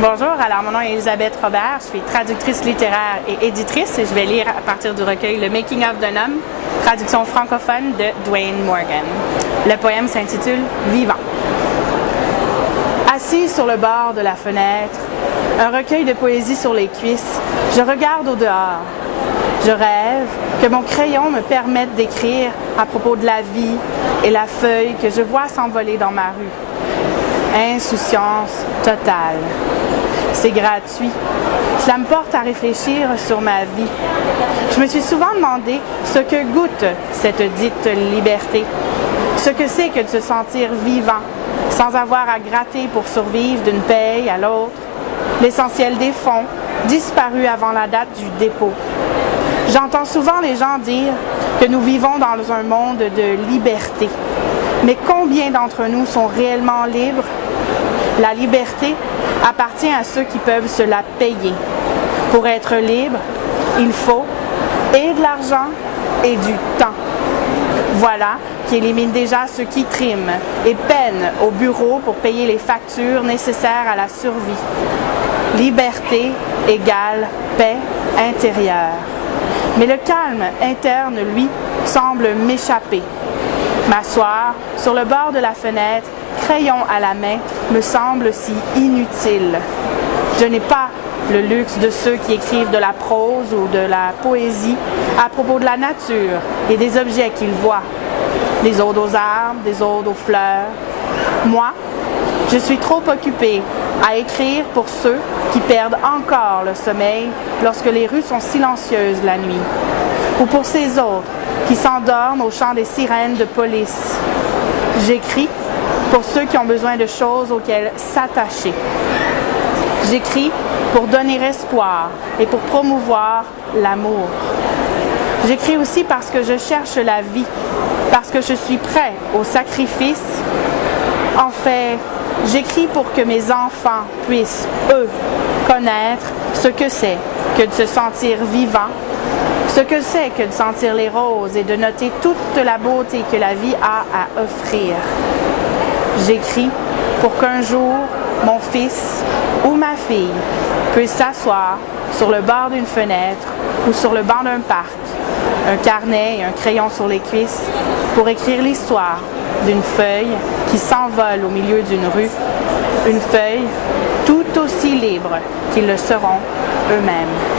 Bonjour, alors mon nom est Elisabeth Robert, je suis traductrice littéraire et éditrice et je vais lire à partir du recueil Le Making of d'un homme, traduction francophone de Dwayne Morgan. Le poème s'intitule Vivant. Assis sur le bord de la fenêtre, un recueil de poésie sur les cuisses, je regarde au dehors. Je rêve que mon crayon me permette d'écrire à propos de la vie et la feuille que je vois s'envoler dans ma rue. Insouciance totale. C'est gratuit. Cela me porte à réfléchir sur ma vie. Je me suis souvent demandé ce que goûte cette dite liberté, ce que c'est que de se sentir vivant, sans avoir à gratter pour survivre d'une paye à l'autre, l'essentiel des fonds, disparus avant la date du dépôt. J'entends souvent les gens dire que nous vivons dans un monde de liberté. Mais combien d'entre nous sont réellement libres? La liberté appartient à ceux qui peuvent se la payer. Pour être libre, il faut et de l'argent et du temps. Voilà qui élimine déjà ceux qui triment et peinent au bureau pour payer les factures nécessaires à la survie. Liberté égale paix intérieure. Mais le calme interne, lui, semble m'échapper. M'asseoir sur le bord de la fenêtre, crayon à la main, me semble si inutile. Je n'ai pas le luxe de ceux qui écrivent de la prose ou de la poésie à propos de la nature et des objets qu'ils voient. Des odes aux arbres, des odes aux fleurs. Moi, je suis trop occupée à écrire pour ceux qui perdent encore le sommeil lorsque les rues sont silencieuses la nuit, ou pour ces autres qui s'endorment au chant des sirènes de police. J'écris pour ceux qui ont besoin de choses auxquelles s'attacher. J'écris pour donner espoir et pour promouvoir l'amour. J'écris aussi parce que je cherche la vie, parce que je suis prêt au sacrifice. En fait, j'écris pour que mes enfants puissent, eux, connaître ce que c'est que de se sentir vivant, ce que c'est que de sentir les roses et de noter toute la beauté que la vie a à offrir. J'écris pour qu'un jour, mon fils ou ma fille puisse s'asseoir sur le bord d'une fenêtre ou sur le banc d'un parc, un carnet et un crayon sur les cuisses, pour écrire l'histoire d'une feuille qui s'envole au milieu d'une rue, une feuille tout aussi libre qu'ils le seront eux-mêmes.